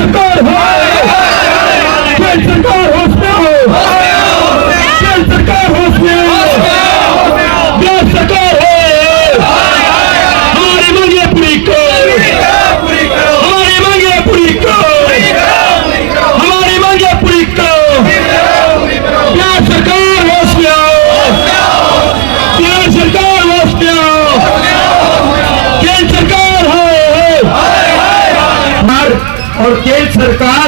सरकार हो, केंद्र सरकार होश में हो, केंद्र सरकार होश में हो, बिहार सरकार हो, हमारी मांगे पूरी करो, हमारी मांगे पूरी करो, हमारी मांगे पूरी करो, बिहार सरकार होश में हो, बिहार सरकार होश में हो, केंद्र सरकार हो। और केंद्र सरकार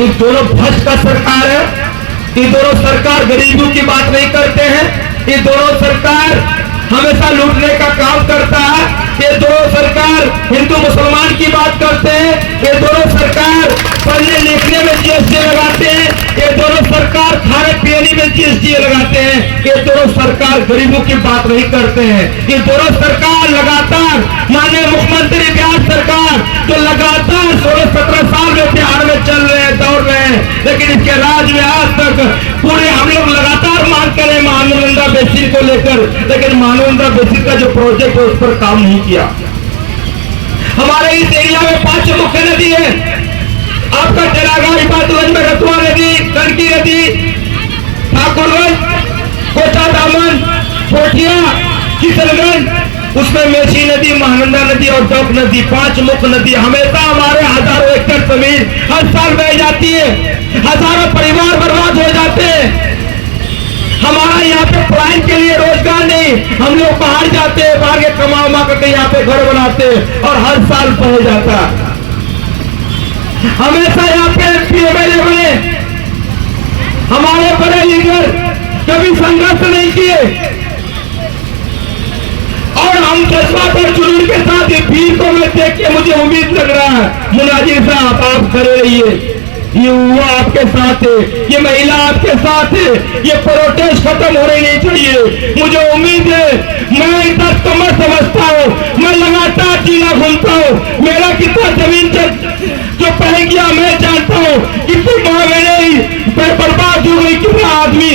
इन दोनों भ्रष्ट का सरकार है। ये दोनों सरकार गरीबों की बात नहीं करते हैं, ये दोनों सरकार हमेशा लूटने का काम करता है। ये दोनों सरकार हिंदू मुसलमान की बात करते हैं, ये दोनों सरकार पढ़ने लिखने में जीएसटी लगाते हैं, ये दोनों सरकार खाने पीने में जीएसटी लगाते हैं, ये दोनों सरकार गरीबों की बात नहीं करते हैं। ये दोनों सरकार लगातार माननीय मुख्यमंत्री बिहार सरकार जो लगातार 16-17 साल में बिहार में चल रहे हैं, दौड़ रहे हैं, लेकिन इसके राज में आज तक पूरे हम लोग लगातार मांग करें महानंदा बेसिन को लेकर, लेकिन महानंदा बेसिन का जो प्रोजेक्ट है उस पर काम नहीं किया। हमारे इस एरिया में 5 मुख्य नदी है, आपका तेरागांव इबादतगंज में रतुआ नदी, कनकी नदी, ठाकुरगंज, कोटा दामन, कोठिया, किशनगंज, उसमें मेची नदी, महानंदा नदी और डोक नदी, 5 मुख्य नदी। हमेशा हमारे हजारों एकड़ जमीन हर साल बह जाती है, हजारों परिवार बर्बाद हो जाते हैं। हमारा यहाँ पे पलायन के लिए रोजगार नहीं, हम लोग बाहर जाते हैं, बाहर के कमा करके यहाँ पे घर बनाते हैं और हर साल बह जाता। हमेशा यहाँ पे एमएलए बने, हमारे बड़े लीडर कभी संघर्ष नहीं किए और हम जज्बा और जुनून के साथ ये भीड़ को मैं देख के मुझे उम्मीद लग रहा है मुनाजिर साहब आप खड़े रहिए, ये युवा आपके साथ है, ये महिला आपके साथ है, ये प्रोटेस्ट खत्म होने नहीं चाहिए। मुझे उम्मीद है, मैं इतना कमर समझता हूँ, मैं लगातार जिला घूमता हूँ, मेरा कितना जमीन जो बह गया मैं जानता हूँ, कितनी महंगाई बर्बाद हो गई, कितना आदमी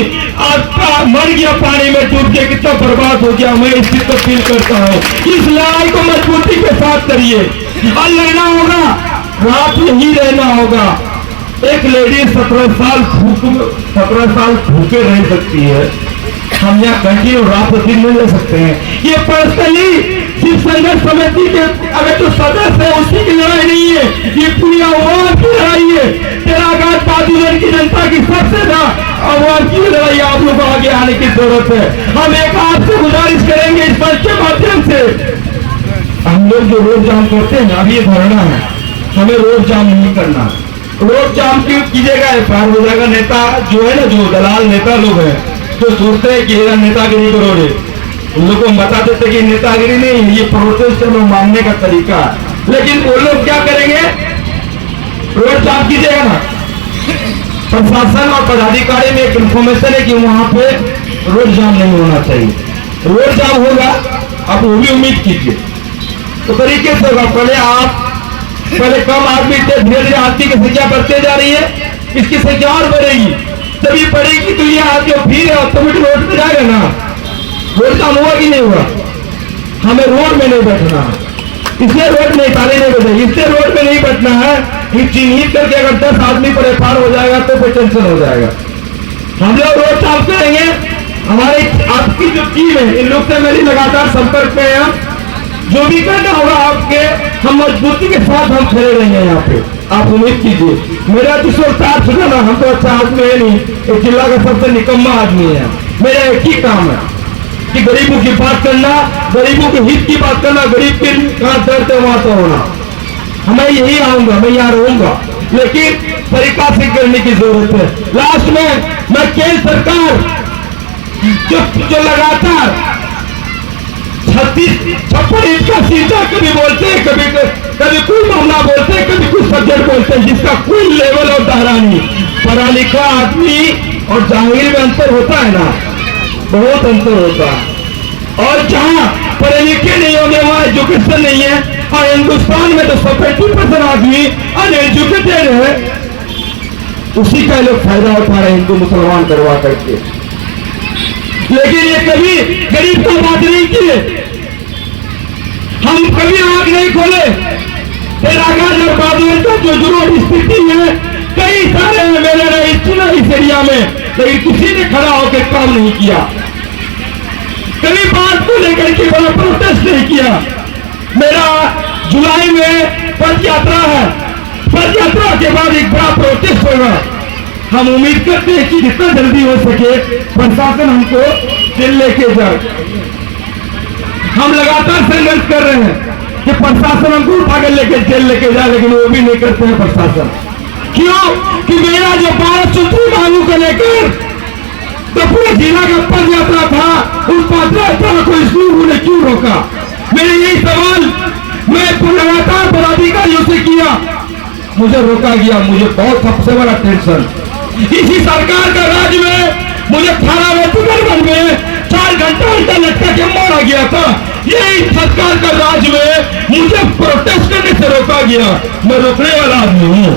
आपका मर गया पानी में डूब के, कितना बर्बाद हो गया। मैं इस चीज को फील करता हूँ। इस लड़ाई को मजबूती के साथ करिए और लड़ना होगा, रात यही रहना होगा। एक लेडी 17 साल भूखे रह सकती है, हम यहाँ कंटिन्यू रात दिन नहीं रह सकते हैं। ये पर्सनली सिर्फ संघर्ष समिति के अगर जो सदस्य है उसकी की लड़ाई नहीं है, ये पूरी आवाम की लड़ाई है। तेरागांव इबादतगंज की जनता की सबसे ज्यादा आवाम की लड़ाई, आप लोग आगे आने की जरूरत है। हम एक आपसे गुजारिश करेंगे इस मंच के माध्यम से, हम लोग जो रोड जाम करते हैं ना, अभी ये धरना है, हमें रोड जाम नहीं करना। रोड जाम क्यों कीजिएगा, एफआईआर हो जाएगा। नेता जो है ना, जो दलाल नेता लोग हैं जो सोचते हैं कि ये नेतागिरी करोगे, उन लोगों को बता देते कि नेतागिरी नहीं, ये प्रोटेस्ट में मानने का तरीका। लेकिन वो लोग क्या करेंगे, रोड जाम कीजिएगा ना, प्रशासन और पदाधिकारी में एक इंफॉर्मेशन है कि वहां पे रोड जाम नहीं होना चाहिए। रोड जाम होगा, आप वो भी उम्मीद कीजिए तो तरीके से होगा। पहले कम आदमी थे, धीरे धीरे आदमी की संख्या बढ़ते जा रही है, इसकी संख्या और बढ़ेगी, तभी बढ़ेगी तो ये आज जो भीड़ है ऑटोमेटिक रोड पे जाएगा ना। रोड जाम हुआ कि नहीं हुआ, हमें रोड में नहीं बैठना है, इसलिए रोड में ताले नहीं बजेगी, इसलिए रोड में नहीं बैठना है। चिन्हित करके अगर 10 आदमी पर एफआईआर हो जाएगा तो फिर टेंशन हो जाएगा। हम लोग रोड जाम करेंगे, हमारी आपकी जो टीम है इन लोग से मेरी लगातार संपर्क में है, जो भी करना होगा आपके, हम मजबूती के साथ हम खड़े रहेंगे यहाँ पे, आप उम्मीद कीजिए। मेरा दूसरा साथ सुना, हम तो अच्छा आदमी है नहीं, एक जिला का सबसे निकम्मा आदमी है। मेरा एक ही काम है कि गरीबों की बात करना, गरीबों के हित की बात करना, गरीब के कहाँ दर्द है वहां तो होना। मैं यही आऊंगा, मैं यहाँ रहूंगा, लेकिन तरीका से करने की जरूरत है। लास्ट में मैं केंद्र सरकार जो लगातार 36-56 इंच का सीधा कभी बोलते हैं, कभी कोई मामला बोलते हैं, कभी कुछ सब्जेक्ट बोलते हैं जिसका कोई लेवल और दायरा नहीं। पढ़ा लिखा आदमी और जाहिर में अंतर होता है ना, बहुत अंतर होता है। और जहाँ पढ़े लिखे नहीं होंगे वहाँ एजुकेशन नहीं है, और हिंदुस्तान में तो 70% आदमी अनएजुकेटेड है, उसी का लोग फायदा उठा रहे हिंदू मुसलमान करवा करके। लेकिन ये कभी गरीब का बात नहीं किए, हम कभी आग नहीं खोले। तेरागांव और इबादतगंज का जो रोड स्थिति कई सारे मेरे रहे चुना इस एरिया में, लेकिन किसी ने खड़ा होकर काम नहीं किया, कभी बात को लेकर के बड़ा प्रोटेस्ट नहीं किया। मेरा जुलाई में पद यात्रा है, पद यात्रा के बाद एक बड़ा प्रोटेस्ट होगा। हम उम्मीद करते हैं कि जितना जल्दी हो सके प्रशासन हमको जेल लेके जाए। हम लगातार संघर्ष कर रहे हैं कि प्रशासन हमको उठा कर लेके जेल लेके जाए, लेकिन वो भी नहीं करते हैं प्रशासन। क्यों? कि मेरा जो 12 सूत्री मांगों को लेकर तो पूरे जिला का पद यात्रा था, उस पद यात्रा को स्कूल ने क्यों रोका? मेरे यही सवाल मैं लगातार पदाधिकारियों से किया, मुझे रोका गया। मुझे बहुत सबसे बड़ा टेंशन, इसी सरकार का राज में मुझे थाना में तुगरगढ़ में 4 घंटा लटका के मारा गया था। यही सरकार का राज में मुझे प्रोटेस्ट करने से रोका गया। मैं रुकने वाला आदमी हूँ,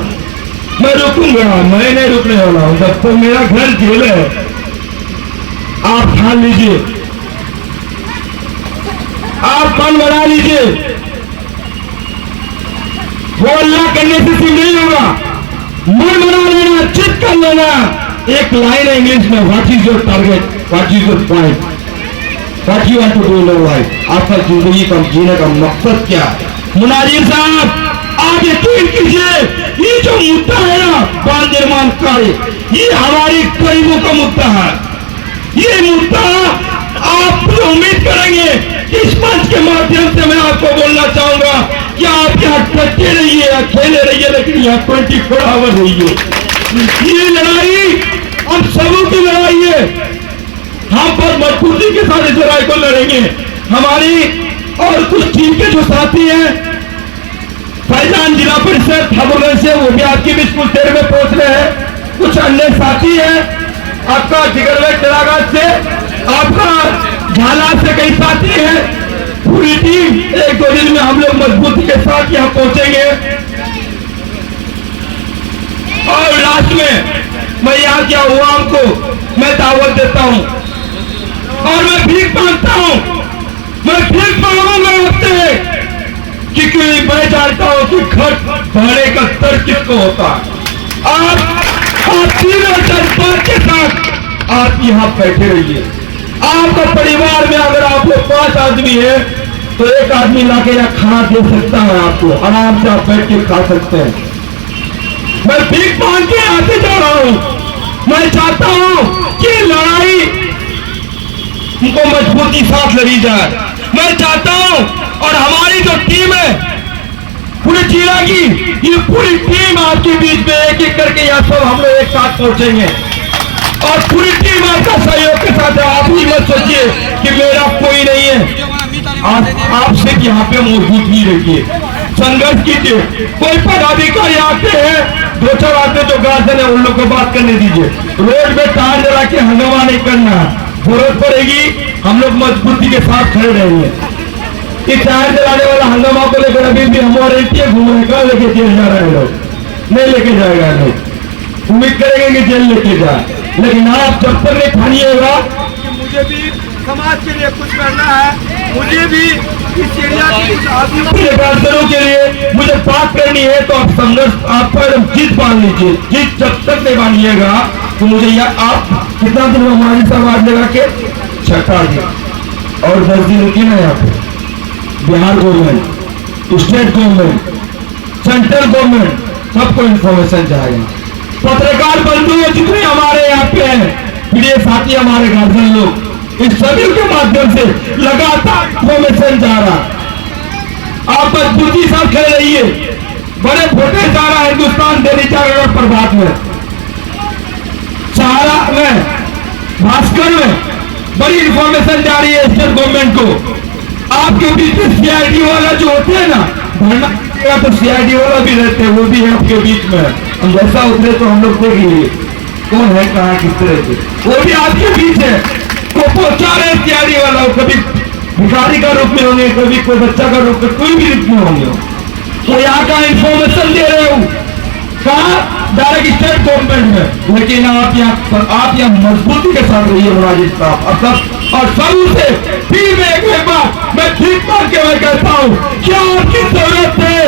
मैं रुकूंगा, मैं नहीं रुकने वाला हूँ जब तक मेरा घर जेल है। आप ठान लीजिए, आप मन बना लीजिए, वो अल्लाह करने से सिर्फ नहीं होगा, मन बना लेना, चित कर लेना। एक लाइन है इंग्लिश में, what is your target, what is your point, what you want to do in your life. आपका जिंदगी का जीने का मकसद क्या है? मुनाजिर साहब, आप यकीन कीजिए, ये जो मुद्दा है ना बांध निर्माण कार्य, ये हमारी गरीबों का मुद्दा है। ये मुद्दा आप उम्मीद करेंगे कि इस मंच के माध्यम से मैं आपको बोलना चाहूंगा कि आप यहाँ डटे रहिए, अकेले रहिए, लेकिन यहाँ 24 आवर रहिए। ये लड़ाई हम सबों की लड़ाई है, हम पर मजबूती के साथ इस लड़ाई को लड़ेंगे। हमारी और कुछ टीम के जो साथी हैं, फैजान जिला परिषद ठाकुरगंज से, वो भी आपके बीच कुछ देर में पहुंच रहे हैं। कुछ अन्य साथी हैं आपका जिगरगढ़ तेरागाज से, आपका झालावाड़ से कई साथी हैं। पूरी टीम 1-2 दिन में हम लोग मजबूती के साथ यहाँ पहुंचेंगे। और लास्ट में मैं यहाँ के अवाम को मैं दावत देता हूँ और मैं भीख मांगता हूँ, मैं भीख मांगूंगा आपसे, क्योंकि मैं जानता हूँ कि घर भाड़े का दर्द किसको होता है। आप तीनों जज्बात के साथ आप यहाँ बैठे रहिए। आपका परिवार में अगर आप लोग 5 आदमी है तो एक आदमी लाके यहाँ खाना दे सकता है, आपको आराम से आप बैठ के खा सकते हैं। मैं भीख मांग के आते जा रहा हूँ। मैं चाहता हूँ कि लड़ाई उनको मजबूती साथ लड़ी जाए। मैं चाहता हूँ और हमारी जो टीम है पूरे जिला की, ये पूरी टीम आपके बीच में एक एक करके यहाँ सब हम लोग एक साथ पहुंचेंगे और पूरी टीम आपका सहयोग के साथ है। आप ही मत सोचिए कि मेरा कोई नहीं है, आप सिर्फ यहाँ पे मौजूद ही रहिए, संघर्ष कीजिए। कोई पदाधिकारी आते हैं, 2-4 आते जो गार्जियन है उन लोग को बात करने दीजिए। रोड पे टायर जला के हंगामा नहीं करना, जरूरत पड़ेगी हम लोग मजबूती के साथ खड़े रहेंगे। ये टायर जलाने वाला हंगामा को लेकर अभी भी हमारे घूमने का लेके जेल जा रहे हैं लोग, नहीं लेके जाएगा लोग, उम्मीद करेंगे कि जेल लेके जाए। लेकिन आप जब तक नहीं ठानिएगा कि मुझे भी समाज के लिए कुछ करना है, मुझे भी इस एरिया के कुछ आदिवासियों के लिए मुझे बात करनी है, तो आप संघर्ष आपको एकदम जीत बांध लीजिए। जीत जब तक नहीं बांधिएगा तो मुझे आप कितना दिन में हमारी समाज लगा के छठा दिन और 10 दिन रुकी ना यहाँ पे। Bihar government, state government, central government सबको इंफॉर्मेशन जाएगा। पत्रकार बंधु जितने हमारे यहाँ पे हैं, मीडिया साथी हमारे गार्जियन लोग, इस सभी के माध्यम से लगातार इंफॉर्मेशन जा रहा। आप मजबूती साथ खड़े रहिए। बड़े फोटे जा रहा हिंदुस्तान दैनिक जागरण प्रभात में, सहारा में, भास्कर में बड़ी इंफॉर्मेशन जा रही है स्टेट गवर्नमेंट को। आपके बीच में सीआईडी वाला जो होते हैं ना, धरना तो सीआईडी वाला भी रहते हैं, वो भी है आपके बीच में। हम जैसा उतरे तो हम लोग देख लीजिए कौन है, कहाँ किस तरह के, वो भी आपके बीच है। को पहुंचा रहे सीआईडी वाला, कभी भिखारी का रूप में होंगे, कभी कोई बच्चा का रूप में, कोई भी रूप में होंगे, तो यहाँ का इंफॉर्मेशन दे रहे हो कहा डायरेक्ट स्टेट गवर्नमेंट में। लेकिन आप यहाँ मजबूती के साथ रहिए मुनाजिर साहब। और सबसे फिर एक बार मैं ठीक मार के मैं कहता हूँ, क्या आपकी जरूरत है,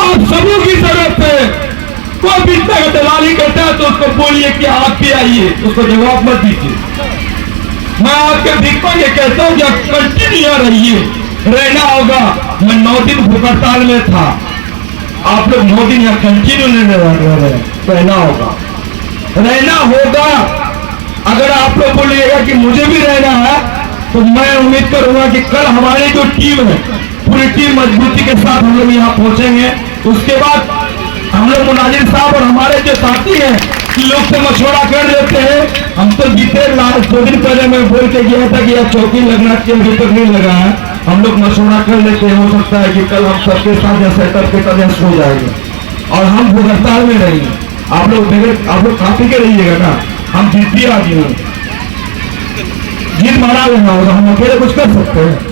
आप सबों की जरूरत है। कोई भी तो उसको बोलिए कि आप भी आइए, उसको जवाब मत दीजिए। मैं आपके भीख मांगे कहता हूँ कि आप कंटिन्यू यहाँ रहिए, रहना होगा। मैं 9 दिन भूख हड़ताल में था, आप लोग 9 दिन यहाँ कंटिन्यू नहीं रह रहे, रहना होगा, रहना होगा। अगर आप लोग बोलिएगा कि मुझे भी रहना है, तो मैं उम्मीद करूंगा कि कल हमारी जो टीम है, पूरी टीम मजबूती के साथ हम लोग यहाँ पहुंचेंगे। उसके बाद हम लोग मुनाजिर साहब और हमारे जो साथी हैं, लोग से मशवरा कर लेते हैं। हम तो जीते, लास्ट 2 दिन पहले मैं बोल के गया था कि यह चौकी लगना चाहिए, अभी तक नहीं लगा है। हम लोग मशवरा कर लेते हैं, हो सकता है कि कल हम सबके साथ या सेटअप के साथ यहाँ सो जाएंगे और हम भूख हड़ताल में रहेंगे। आप लोग काफी के रहिएगा ना, हम जीतिए आदमी, जीत मारा लेना होगा, हम अकेले कुछ कर सकते हैं।